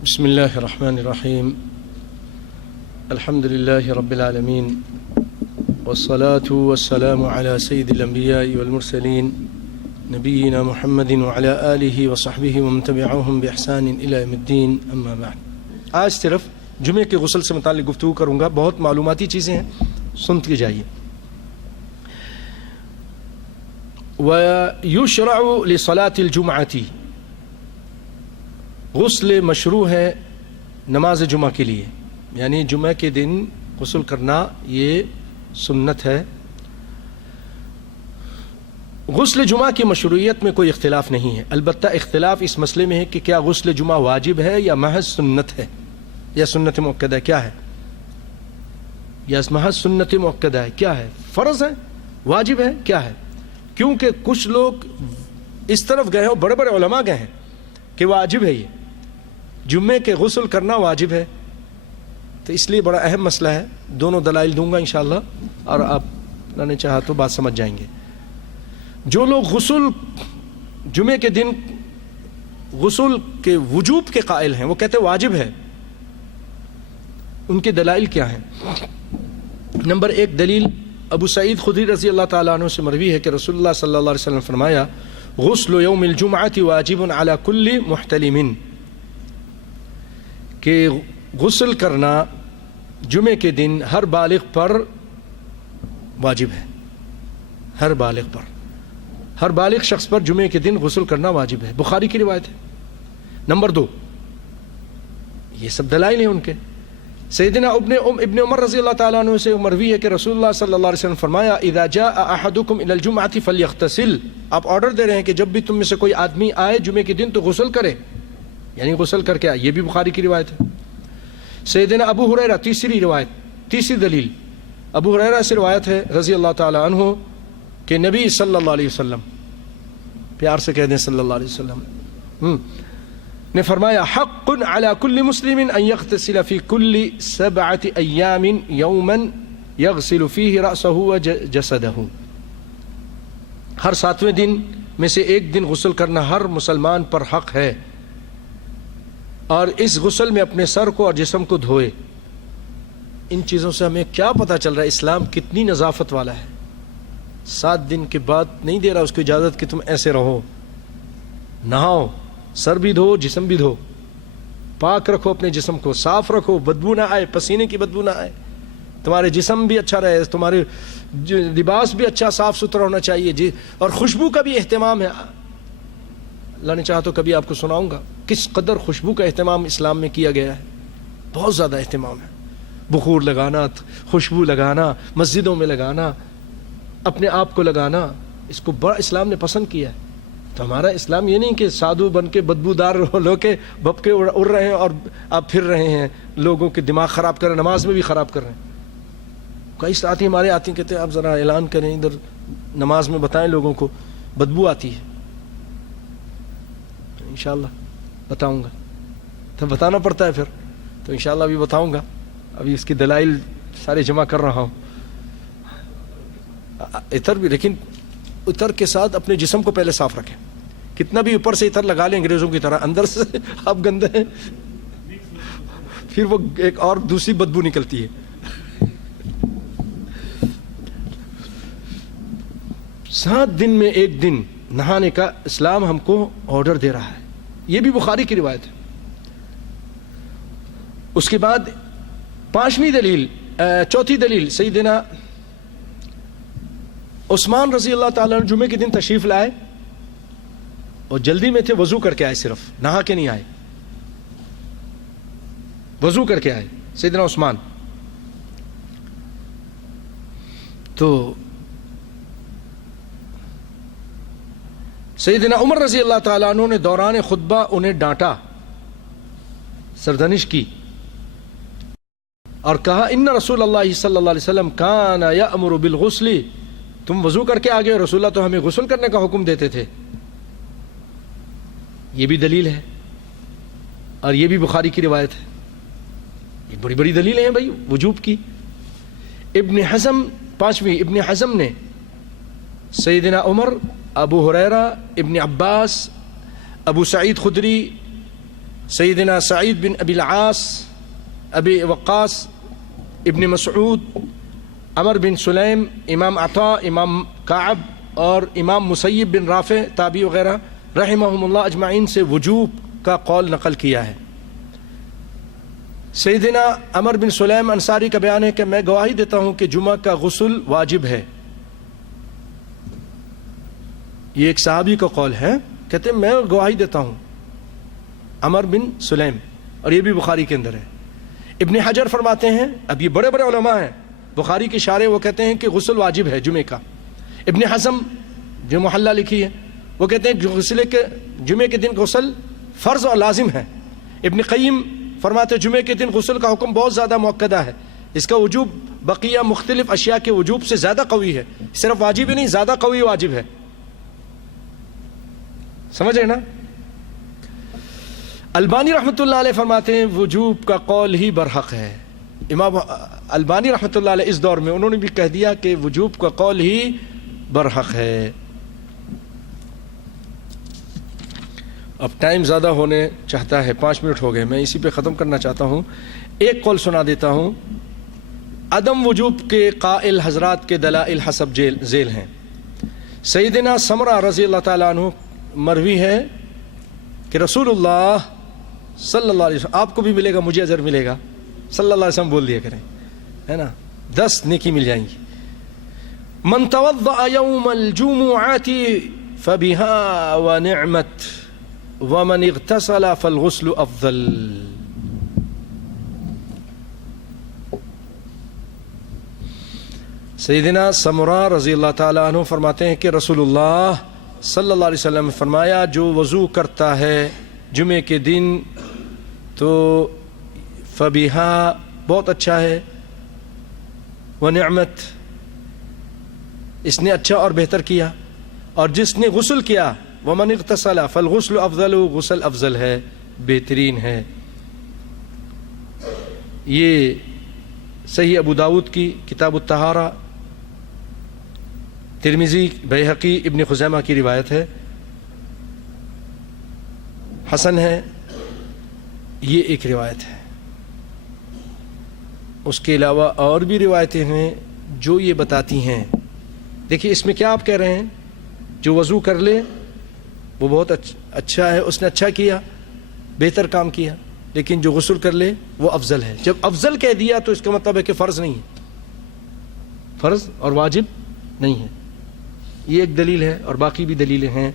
بسم الله الرحمن الرحيم الحمد لله رب العالمين والصلاة والسلام على سيد الأنبياء والمرسلين نبينا محمد وعلى آله وصحبه ومن تبعهم بإحسان إلى يوم الدين أما بعد. آج صرف جمعے کے غسل سے متعلق گفتگو کروں گا. بہت معلوماتی چیزیں ہیں, سنتے جائیے. ويشرع لصلاة الجمعة, غسل مشروع ہے نماز جمعہ کے لیے, یعنی جمعہ کے دن غسل کرنا یہ سنت ہے. غسل جمعہ کی مشروعیت میں کوئی اختلاف نہیں ہے, البتہ اختلاف اس مسئلے میں ہے کہ کیا غسل جمعہ واجب ہے یا محض سنت ہے, یا سنت مؤکدہ ہے, کیا ہے, یا محض سنت مؤکدہ ہے, کیا ہے, فرض ہے, واجب ہے, کیا ہے. کیونکہ کچھ لوگ اس طرف گئے ہیں, بڑے بڑے علماء گئے ہیں کہ واجب ہے, یہ جمعے کے غسل کرنا واجب ہے. تو اس لیے بڑا اہم مسئلہ ہے. دونوں دلائل دوں گا انشاءاللہ, اور آپ اللہ نے چاہا تو بات سمجھ جائیں گے. جو لوگ غسل جمعے کے دن غسل کے وجوب کے قائل ہیں, وہ کہتے ہیں واجب ہے, ان کے دلائل کیا ہیں؟ نمبر ایک دلیل ابو سعید خدری رضی اللہ تعالیٰ عنہ سے مروی ہے کہ رسول اللہ صلی اللہ علیہ وسلم فرمایا, غسل یوم الجمعۃ واجب علی کل محتلم, کہ غسل کرنا جمعے کے دن ہر بالغ پر واجب ہے. ہر بالغ پر, ہر بالغ شخص پر جمعے کے دن غسل کرنا واجب ہے. بخاری کی روایت ہے. نمبر دو, یہ سب دلائل ہیں ان کے. سیدنا ابن عمر رضی اللہ تعالیٰ عنہ سے مروی ہے کہ رسول اللہ صلی اللہ علیہ وسلم فرمایا, اذا جاء احدکم الى الجمعۃ فلیغتسل, آپ آرڈر دے رہے ہیں کہ جب بھی تم میں سے کوئی آدمی آئے جمعے کے دن تو غسل کرے, یعنی غسل کر کے آئے. یہ بھی بخاری کی روایت ہے. سیدنا ابو ہریرہ, تیسری روایت, تیسری دلیل, ابو ہریرہ سے روایت ہے رضی اللہ تعالیٰ عنہ کہ نبی صلی اللہ علیہ وسلم, پیار سے کہہ دیں صلی اللہ علیہ وسلم, نے فرمایا, حق علی کل مسلم ان یغتسل فی کل 7 ایام یوما یغسل فیہ رأسہ وجسدہ, ہر 7ویں دن میں سے ایک دن غسل کرنا ہر مسلمان پر حق ہے, اور اس غسل میں اپنے سر کو اور جسم کو دھوئے. ان چیزوں سے ہمیں کیا پتہ چل رہا ہے اسلام کتنی نظافت والا ہے. 7 دن کے بعد نہیں دے رہا اس کو اجازت کہ تم ایسے رہو, نہاؤ, سر بھی دھو, جسم بھی دھو, پاک رکھو اپنے جسم کو, صاف رکھو, بدبو نہ آئے, پسینے کی بدبو نہ آئے, تمہارے جسم بھی اچھا رہے, تمہارے لباس بھی اچھا صاف ستھرا ہونا چاہیے جی, اور خوشبو کا بھی اہتمام ہے. اللہ نے چاہا تو کبھی آپ کو سناؤں گا کس قدر خوشبو کا اہتمام اسلام میں کیا گیا ہے. بہت زیادہ اہتمام ہے. بخور لگانا, خوشبو لگانا, مسجدوں میں لگانا, اپنے آپ کو لگانا, اس کو بڑا اسلام نے پسند کیا ہے. تو ہمارا اسلام یہ نہیں کہ سادھو بن کے بدبودار لو کے بپ کے اڑ رہے ہیں اور آپ پھر رہے ہیں, لوگوں کے دماغ خراب کر رہے ہیں, نماز میں بھی خراب کر رہے ہیں. کئی ساتھی ہمارے آتے ہیں, کہتے ہیں آپ ذرا اعلان کریں ادھر نماز میں, بتائیں لوگوں کو بدبو آتی ہے. انشاءاللہ بتاؤں گا, تو بتانا پڑتا ہے پھر, تو انشاءاللہ ابھی بتاؤں گا. ابھی اس کی دلائل سارے جمع کر رہا ہوں. عطر بھی, لیکن عطر کے ساتھ اپنے جسم کو پہلے صاف رکھیں. کتنا بھی اوپر سے عطر لگا لیں انگریزوں کی طرح, اندر سے آپ گندے ہیں, پھر وہ ایک اور دوسری بدبو نکلتی ہے. سات دن میں ایک دن نہانے کا اسلام ہم کو آرڈر دے رہا ہے. یہ بھی بخاری کی روایت ہے. اس کے بعد چوتھی دلیل, سیدنا عثمان رضی اللہ تعالیٰ عنہ جمعے کے دن تشریف لائے اور جلدی میں تھے, وضو کر کے آئے, صرف نہا کے نہیں آئے, وضو کر کے آئے سیدنا عثمان. تو سیدنا عمر رضی اللہ تعالیٰ عنہ نے دوران خطبہ انہیں ڈانٹا, سرزنش کی, اور کہا, ان رسول اللہ صلی اللہ علیہ وسلم کان یأمر بالغسل, تم وضو کر کے آگے, رسول اللہ تو ہمیں غسل کرنے کا حکم دیتے تھے. یہ بھی دلیل ہے, اور یہ بھی بخاری کی روایت ہے. یہ بڑی بڑی دلیلیں ہیں بھائی وجوب کی. ابن حزم, پانچویں, ابن حزم نے سیدنا عمر, ابو ہریرہ, ابن عباس, ابو سعید خدری, سیدنا سعید بن ابی العاص، ابی وقاص، ابن مسعود، عمر بن سلیم، امام عطا، امام کعب اور امام مسیب بن رافع تابعی وغیرہ رحمہم اللہ اجمعین سے وجوب کا قول نقل کیا ہے۔ سیدنا عمر بن سلیم انصاری کا بیان ہے کہ میں گواہی دیتا ہوں کہ جمعہ کا غسل واجب ہے۔ یہ ایک صحابی کا قول ہے، کہتے ہیں میں گواہی دیتا ہوں، عمر بن سلیم، اور یہ بھی بخاری کے اندر ہے۔ ابن حجر فرماتے ہیں، اب یہ بڑے بڑے علماء ہیں، بخاری کے شارح، وہ کہتے ہیں کہ غسل واجب ہے جمعے کا۔ ابن حزم جو محلہ لکھی ہے وہ کہتے ہیں جمعے کے دن غسل فرض اور لازم ہے۔ ابن قیم فرماتے ہیں جمعے کے دن غسل کا حکم بہت زیادہ مؤکدہ ہے، اس کا وجوب بقیہ مختلف اشیاء کے وجوب سے زیادہ قوی ہے، صرف واجب ہی نہیں، زیادہ قوی واجب ہے۔ سمجھ رہے نا؟ البانی رحمۃ اللہ علیہ فرماتے ہیں وجوب کا قول ہی برحق ہے۔ امام البانی رحمۃ اللہ علیہ اس دور میں انہوں نے بھی کہہ دیا کہ وجوب کا قول ہی برحق ہے۔ اب ٹائم زیادہ ہونے چاہتا ہے، 5 منٹ ہو گئے، میں اسی پہ ختم کرنا چاہتا ہوں۔ ایک قول سنا دیتا ہوں۔ عدم وجوب کے قائل حضرات کے دلائل حسب ذیل ہیں۔ سیدنا سمرہ رضی اللہ تعالیٰ عنہ مروی ہے کہ رسول اللہ صلی اللہ علیہ وسلم، آپ کو بھی ملے گا، مجھے اجر ملے گا، صلی اللہ علیہ وسلم بول دیا کریں، ہے نا، 10 نیکی مل جائیں گی۔ من توضأ یوم الجمعۃ فبها ونعمت ومن اغتسل فالغسل افضل۔ سیدنا سمرہ رضی اللہ تعالیٰ عنہ فرماتے ہیں کہ رسول اللہ صلی اللہ علیہ وسلم نے فرمایا جو وضو کرتا ہے جمعے کے دن تو فبیہا بہت اچھا ہے، ونعمت اس نے اچھا اور بہتر کیا، اور جس نے غسل کیا ومن اغتسل فالغسل افضل، غسل افضل ہے، بہترین ہے۔ یہ صحیح ابو داود کی کتاب الطہارہ، ترمذی، بیہقی، ابن خزیمہ کی روایت ہے، حسن ہے، یہ ایک روایت ہے۔ اس کے علاوہ اور بھی روایتیں ہیں جو یہ بتاتی ہیں، دیکھیے اس میں کیا آپ کہہ رہے ہیں، جو وضو کر لے وہ بہت اچھا ہے، اس نے اچھا کیا، بہتر کام کیا، لیکن جو غسل کر لے وہ افضل ہے۔ جب افضل کہہ دیا تو اس کا مطلب ہے کہ فرض نہیں ہے، فرض اور واجب نہیں ہے۔ یہ ایک دلیل ہے، اور باقی بھی دلیلیں ہیں۔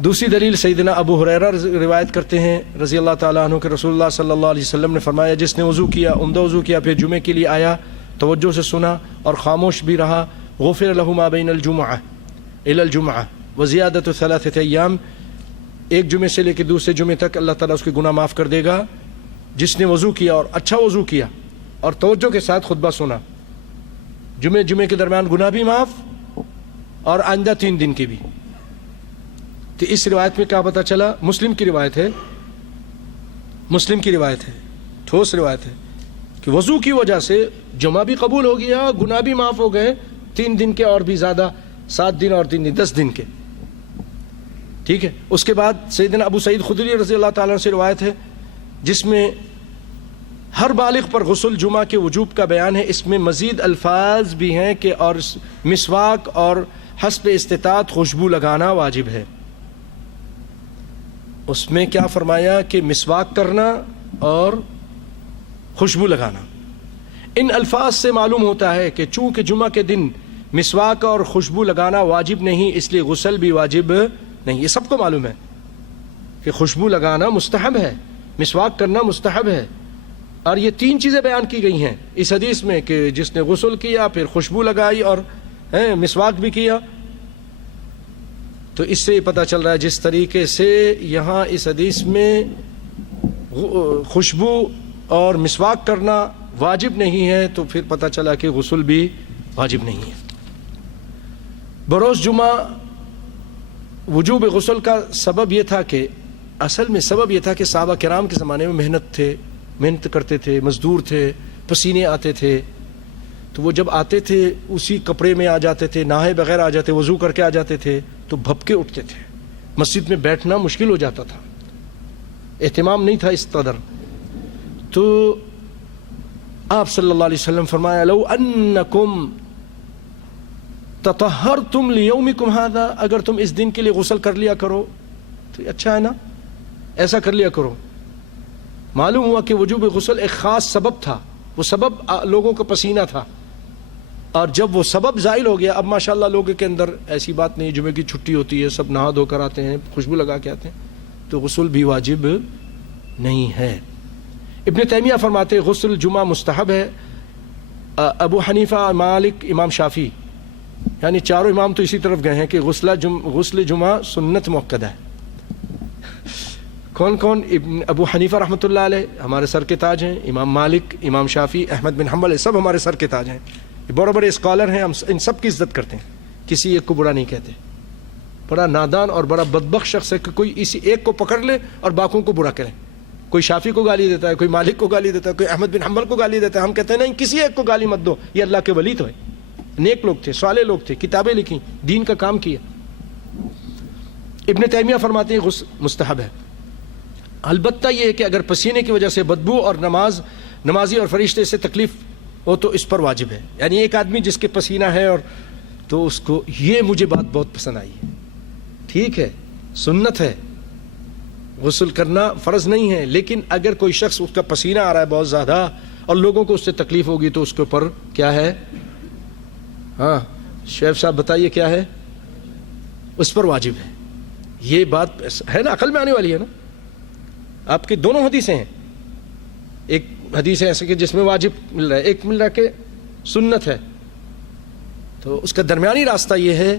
دوسری دلیل سیدنا ابو ہریرہ روایت کرتے ہیں رضی اللہ تعالیٰ عنہ کہ رسول اللہ صلی اللہ علیہ وسلم نے فرمایا جس نے وضو کیا، عمدہ وضو کیا، پھر جمعے کے لیے آیا، توجہ سے سنا اور خاموش بھی رہا، غفر له ما بین الجمعہ الی الجمعہ وزیادۃ 3 ایام، ایک جمعے سے لے کے دوسرے جمعے تک اللہ تعالیٰ اس کے گناہ معاف کر دے گا۔ جس نے وضو کیا اور اچھا وضو کیا اور توجہ کے ساتھ خطبہ سنا، جمعے کے درمیان گناہ بھی معاف اور آئندہ 3 دن کے بھی۔ تو اس روایت میں کیا پتہ چلا؟ مسلم کی روایت ہے، مسلم کی روایت ہے، ٹھوس روایت ہے کہ وضو کی وجہ سے جمعہ بھی قبول ہو گیا، گناہ بھی معاف ہو گئے، 3 دن کے اور بھی زیادہ، 7 دن اور 3 دن، 10 دن کے، ٹھیک ہے۔ اس کے بعد سیدنا ابو سعید خدری رضی اللہ تعالیٰ عنہ سے روایت ہے جس میں ہر بالغ پر غسل جمعہ کے وجوب کا بیان ہے۔ اس میں مزید الفاظ بھی ہیں کہ اور مسواک اور حسب استطاعت خوشبو لگانا واجب ہے۔ اس میں کیا فرمایا کہ مسواک کرنا اور خوشبو لگانا۔ ان الفاظ سے معلوم ہوتا ہے کہ چونکہ جمعہ کے دن مسواک اور خوشبو لگانا واجب نہیں، اس لیے غسل بھی واجب نہیں۔ یہ سب کو معلوم ہے کہ خوشبو لگانا مستحب ہے، مسواک کرنا مستحب ہے، اور یہ 3 چیزیں بیان کی گئی ہیں اس حدیث میں کہ جس نے غسل کیا، پھر خوشبو لگائی اور مسواک بھی کیا۔ تو اس سے پتہ چل رہا ہے جس طریقے سے یہاں اس حدیث میں خوشبو اور مسواک کرنا واجب نہیں ہے، تو پھر پتہ چلا کہ غسل بھی واجب نہیں ہے۔ بروز جمعہ وجوب غسل کا سبب یہ تھا کہ اصل میں سبب یہ تھا کہ صحابہ کرام کے زمانے میں محنت کرتے تھے، مزدور تھے، پسینے آتے تھے، تو وہ جب آتے تھے اسی کپڑے میں آ جاتے تھے، نہائے بغیر آ جاتے، وضو کر کے آ جاتے تھے، تو بھپکے اٹھتے تھے، مسجد میں بیٹھنا مشکل ہو جاتا تھا، اہتمام نہیں تھا اس قدر. تو آپ صلی اللہ علیہ وسلم فرمایا لو انکم تطہرتم لیومکم ھذا، اگر تم اس دن کے لیے غسل کر لیا کرو تو اچھا ہے نا، ایسا کر لیا کرو. معلوم ہوا کہ وجوب غسل ایک خاص سبب تھا، وہ سبب لوگوں کا پسینہ تھا، اور جب وہ سبب زائل ہو گیا اب ماشاءاللہ لوگوں کے اندر ایسی بات نہیں، جمعے کی چھٹی ہوتی ہے، سب نہا دھو کر آتے ہیں، خوشبو لگا کے آتے ہیں، تو غسل بھی واجب نہیں ہے. ابن تیمیہ فرماتے ہیں غسل جمعہ مستحب ہے. ابو حنیفہ، مالک، امام شافعی، یعنی چاروں امام تو اسی طرف گئے ہیں کہ غسل جمعہ سنت مؤکدہ ہے. کون کون؟ ابو حنیفہ رحمۃ اللہ علیہ ہمارے سر کے تاج ہیں، امام مالک، امام شافعی، احمد بن حنبل، سب ہمارے سر کے تاج ہیں، بڑے بڑے اسکالر ہیں، ہم ان سب کی عزت کرتے ہیں، کسی ایک کو برا نہیں کہتے. بڑا نادان اور بڑا بدبخت شخص ہے کہ کوئی اسی ایک کو پکڑ لے اور باقیوں کو برا کرے. کوئی شافعی کو گالی دیتا ہے، کوئی مالک کو گالی دیتا ہے، کوئی احمد بن حنبل کو گالی دیتا ہے. ہم کہتے ہیں نہیں، کسی ایک کو گالی مت دو، یہ اللہ کے ولی تو ہے، نیک لوگ تھے، صالح لوگ تھے، کتابیں لکھی، دین کا کام کیا. ابن تیمیہ فرماتے ہیں غسل مستحب ہے. البتہ یہ ہے کہ اگر پسینے کی وجہ سے بدبو اور نمازی اور فرشتے سے تکلیف ہو تو اس پر واجب ہے. یعنی ایک آدمی جس کے پسینہ ہے اور تو اس کو یہ مجھے بات بہت پسند آئی ہے، ٹھیک ہے سنت ہے، غسل کرنا فرض نہیں ہے، لیکن اگر کوئی شخص اس کا پسینہ آ رہا ہے بہت زیادہ اور لوگوں کو اس سے تکلیف ہوگی تو اس کے اوپر کیا ہے؟ ہاں شیخ صاحب بتائیے کیا ہے؟ اس پر واجب ہے. یہ بات ہے نا، عقل میں آنے والی ہے نا. آپ کی دونوں حدیثیں ہیں، ایک حدیث ہے ایسے کہ جس میں واجب مل رہا ہے، ایک مل رہا ہے کہ سنت ہے. تو اس کا درمیانی راستہ یہ ہے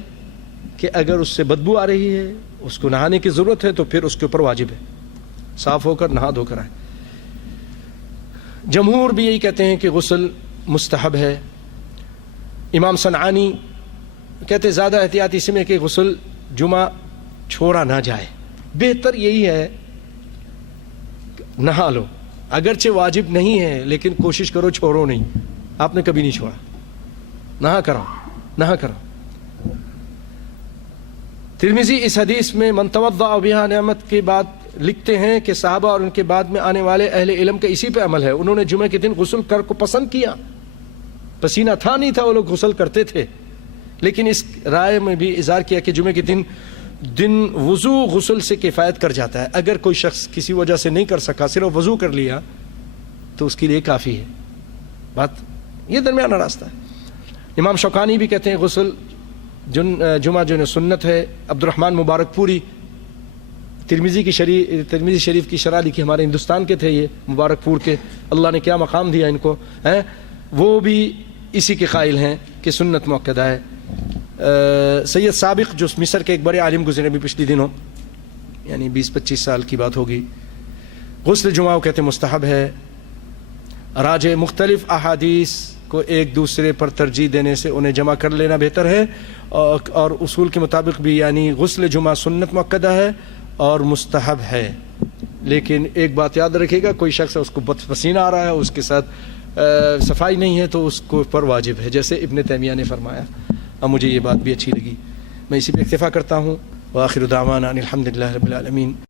کہ اگر اس سے بدبو آ رہی ہے، اس کو نہانے کی ضرورت ہے، تو پھر اس کے اوپر واجب ہے صاف ہو کر نہا دھو کر آئے. جمہور بھی یہی کہتے ہیں کہ غسل مستحب ہے. امام صنعانی کہتے زیادہ احتیاط اس میں کہ غسل جمعہ چھوڑا نہ جائے، بہتر یہی ہے نہا لو، اگرچہ واجب نہیں ہے لیکن کوشش کرو چھوڑو نہیں. آپ نے کبھی نہیں چھوڑا، نہا کرو. ترمذی اس حدیث میں من توضأ بها نعمت کے بعد لکھتے ہیں کہ صحابہ اور ان کے بعد میں آنے والے اہل علم کا اسی پہ عمل ہے. انہوں نے جمعہ کے دن غسل کر کو پسند کیا، پسینہ تھا نہیں تھا، وہ لوگ غسل کرتے تھے، لیکن اس رائے میں بھی اظہار کیا کہ جمعہ کے دن وضو غسل سے کفایت کر جاتا ہے. اگر کوئی شخص کسی وجہ سے نہیں کر سکا، صرف وضو کر لیا تو اس کے لیے کافی ہے. بات یہ درمیانہ راستہ ہے. امام شوکانی بھی کہتے ہیں غسل جمعہ جو ہے سنت ہے. عبد الرحمن مبارک پوری ترمذی شریف کی شرح لکھی، ہمارے ہندوستان کے تھے یہ مبارک پور کے، اللہ نے کیا مقام دیا ان کو، وہ بھی اسی کے قائل ہیں کہ سنت مؤکدہ ہے. سید سابق جو مصر کے ایک بڑے عالم گزرے بھی پچھلی دنوں، یعنی 20-25 سال کی بات ہوگی، غسل جمعہ وہ کہتے مستحب ہے. راجع مختلف احادیث کو ایک دوسرے پر ترجیح دینے سے انہیں جمع کر لینا بہتر ہے، اور اصول کے مطابق بھی یعنی غسل جمعہ سنت مؤکدہ ہے اور مستحب ہے. لیکن ایک بات یاد رکھے گا، کوئی شخص اس کو پسینہ آ رہا ہے، اس کے ساتھ صفائی نہیں ہے تو اس کو پر واجب ہے، جیسے ابن تیمیہ نے فرمایا. اب مجھے یہ بات بھی اچھی لگی، میں اسی پہ اکتفا کرتا ہوں. وآخر دعوانا ان الحمد للہ رب العالمین.